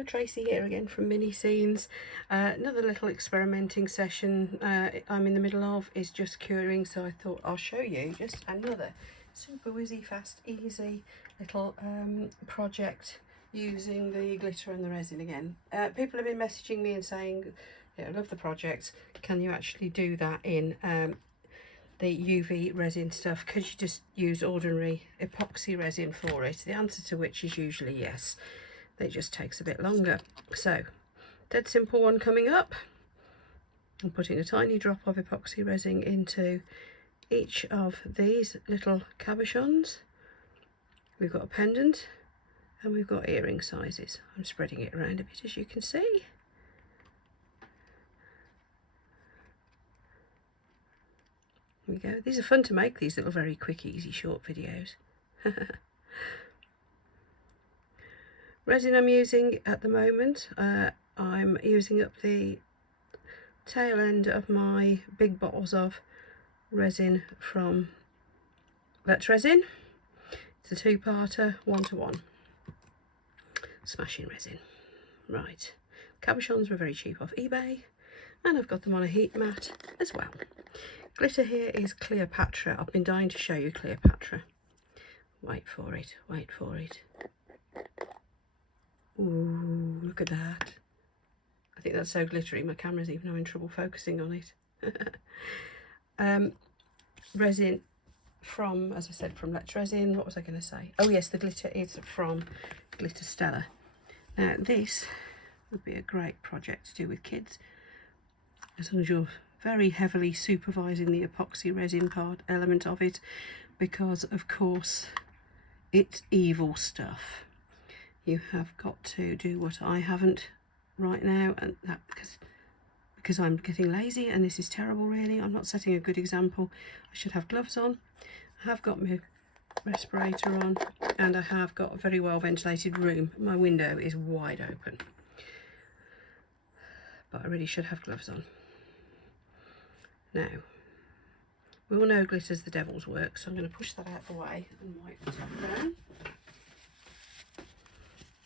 Hello, Tracy here again from Mini Scenes. Another little experimenting session I'm in the middle of is just curing, so I thought I'll show you just another super whizzy, fast, easy little project using the glitter and the resin again. People have been messaging me and saying, yeah, I love the project, can you actually do that in the UV resin stuff? Could you just use ordinary epoxy resin for it? The answer to which is usually yes. It just takes a bit longer. So, dead simple one coming up. I'm putting a tiny drop of epoxy resin into each of these little cabochons. We've got a pendant and we've got earring sizes. I'm spreading it around a bit, as you can see. There we go. These are fun to make, these little very quick, easy, short videos. Resin I'm using at the moment, I'm using up the tail end of my big bottles of resin from Let's Resin. It's a two-parter, 1-to-1. Smashing resin. Right, cabochons were very cheap off eBay, and I've got them on a heat mat as well. Glitter here is Cleopatra. I've been dying to show you Cleopatra. Wait for it, wait for it. Ooh, look at that. I think that's so glittery, my camera's even having trouble focusing on it. Resin from, as I said, from Let's Resin. What was I going to say? Oh yes, the glitter is from Glitter Stella. Now this would be a great project to do with kids, as long as you're very heavily supervising the epoxy resin part element of it, because of course it's evil stuff. You have got to do what I haven't right now, and that because I'm getting lazy, and this is terrible really. I'm not setting a good example. I should have gloves on. I have got my respirator on, and I have got a very well ventilated room. My window is wide open, but I really should have gloves on. Now, we all know glitter's the devil's work, so I'm going to push that out of the way and wipe the top down.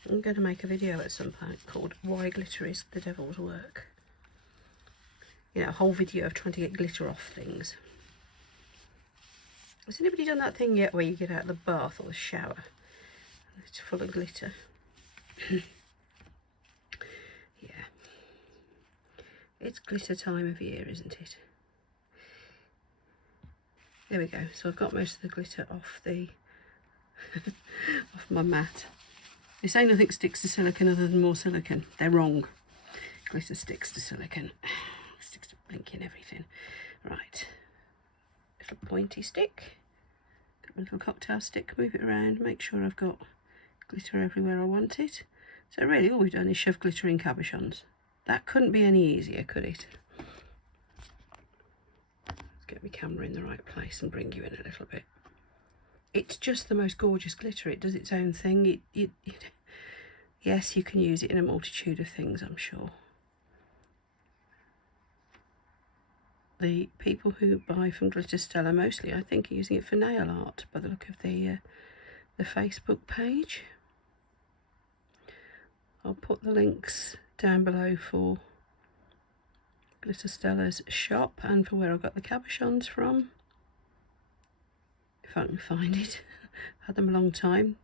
I'm going to make a video at some point called Why Glitter is the Devil's Work. You know, a whole video of trying to get glitter off things. Has anybody done that thing yet where you get out of the bath or the shower and it's full of glitter? Yeah. It's glitter time of year, isn't it? There we go. So I've got most of the glitter off the off my mat. They say nothing sticks to silicone other than more silicone. They're wrong. Glitter sticks to silicone. Sticks to blinking everything. Right. Little pointy stick. Got my little cocktail stick. Move it around. Make sure I've got glitter everywhere I want it. So really all we've done is shove glitter in cabochons. That couldn't be any easier, could it? Let's get my camera in the right place and bring you in a little bit. It's just the most gorgeous glitter. It does its own thing. Yes, you can use it in a multitude of things, I'm sure. The people who buy from Glitter Stella mostly, I think, are using it for nail art by the look of the Facebook page. I'll put the links down below for Glitter Stella's shop and for where I got the cabochons from. If I can find it. I've had them a long time.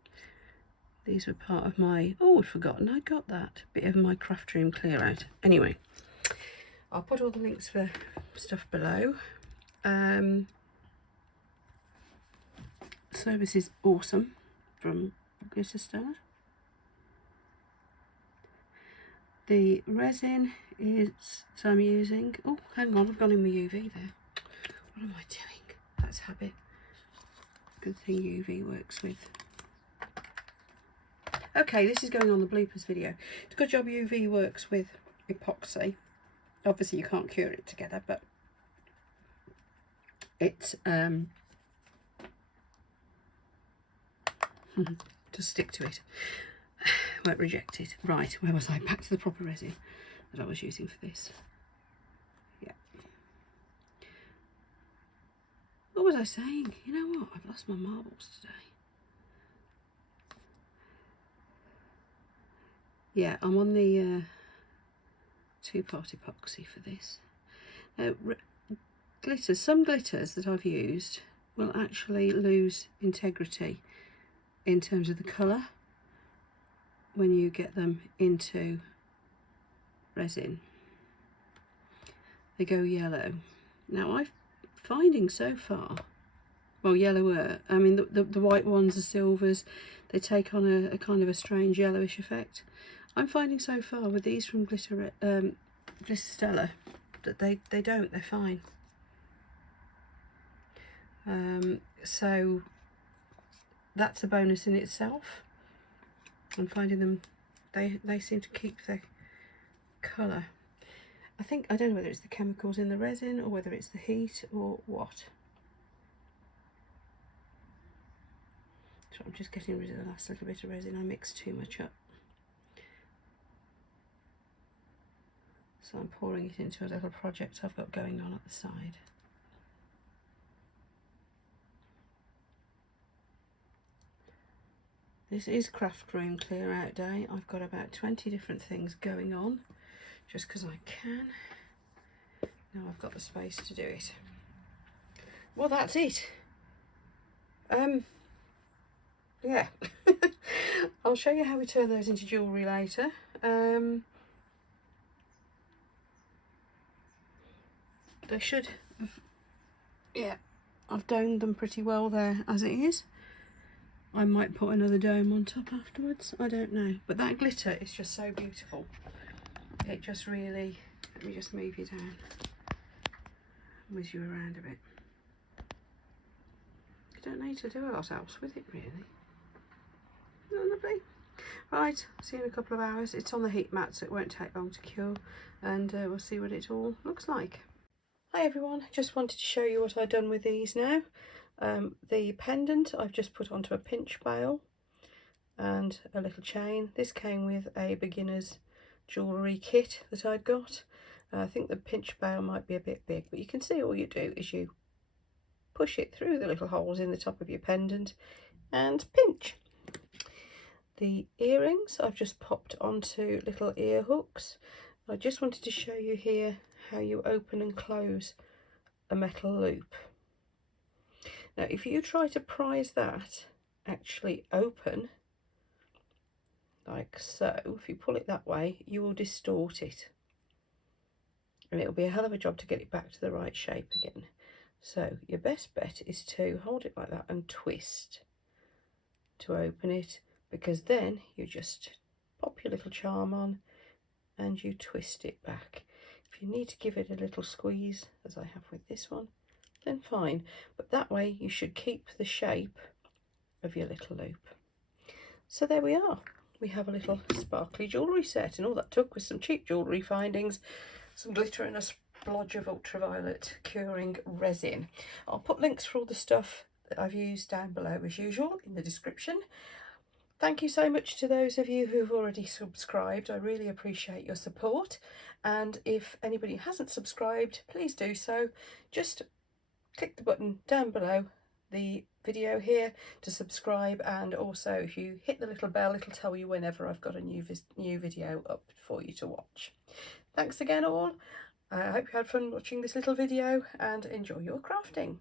These were part of my, oh, I'd forgotten I'd got that bit of my craft room clear out. Anyway, I'll put all the links for stuff below. So this is awesome from Glitter Stella. The resin is, so I'm using, oh, hang on, I've gone in with UV there. What am I doing? That's habit. Good thing UV works with. Okay, this is going on the bloopers video. It's a good job UV works with epoxy. Obviously you can't cure it together, but it's just stick to it. Won't reject it. Right, where was I? Back to the proper resin that I was using for this. Yeah. What was I saying? You know what? I've lost my marbles today. Yeah, I'm on the 2-part epoxy for this. Now, glitters, some glitters that I've used will actually lose integrity in terms of the colour when you get them into resin. They go yellow. Now I'm finding so far, well, yellower, I mean the white ones are silvers, they take on a kind of a strange yellowish effect. I'm finding so far with these from Glitter Stella that they don't, they're fine. So that's a bonus in itself. I'm finding them, they seem to keep their colour. I don't know whether it's the chemicals in the resin or whether it's the heat or what. So I'm just getting rid of the last little bit of resin. I mixed too much up. So I'm pouring it into a little project I've got going on at the side. This is craft room clear out day. I've got about 20 different things going on just because I can. Now I've got the space to do it. Well, that's it. Yeah. I'll show you how we turn those into jewellery later. They should have, yeah, I've domed them pretty well there as it is. I might put another dome on top afterwards, I don't know. But that glitter is just so beautiful. It just really, let me just move you down, whiz you around a bit. You don't need to do a lot else with it really. Isn't that lovely? Right, see you in a couple of hours. It's on the heat mat so it won't take long to cure, and we'll see what it all looks like. Hi everyone, just wanted to show you what I've done with these now. The pendant I've just put onto a pinch bail and a little chain. This came with a beginner's jewellery kit that I'd got. I think the pinch bail might be a bit big, but you can see all you do is you push it through the little holes in the top of your pendant and pinch. The earrings I've just popped onto little ear hooks. I just wanted to show you here how you open and close a metal loop. Now if you try to prise that actually open, like so, if you pull it that way, you will distort it. And it'll be a hell of a job to get it back to the right shape again. So your best bet is to hold it like that and twist to open it, because then you just pop your little charm on and you twist it back. If you need to give it a little squeeze, as I have with this one, then fine. But that way you should keep the shape of your little loop. So there we are. We have a little sparkly jewellery set, and all that took was some cheap jewellery findings, some glitter and a splodge of ultraviolet curing resin. I'll put links for all the stuff that I've used down below as usual in the description. Thank you so much to those of you who've already subscribed. I really appreciate your support, and if anybody hasn't subscribed, please do so. Just click the button down below the video here to subscribe, and also if you hit the little bell, it'll tell you whenever I've got a new video up for you to watch. Thanks again all. I hope you had fun watching this little video and enjoy your crafting.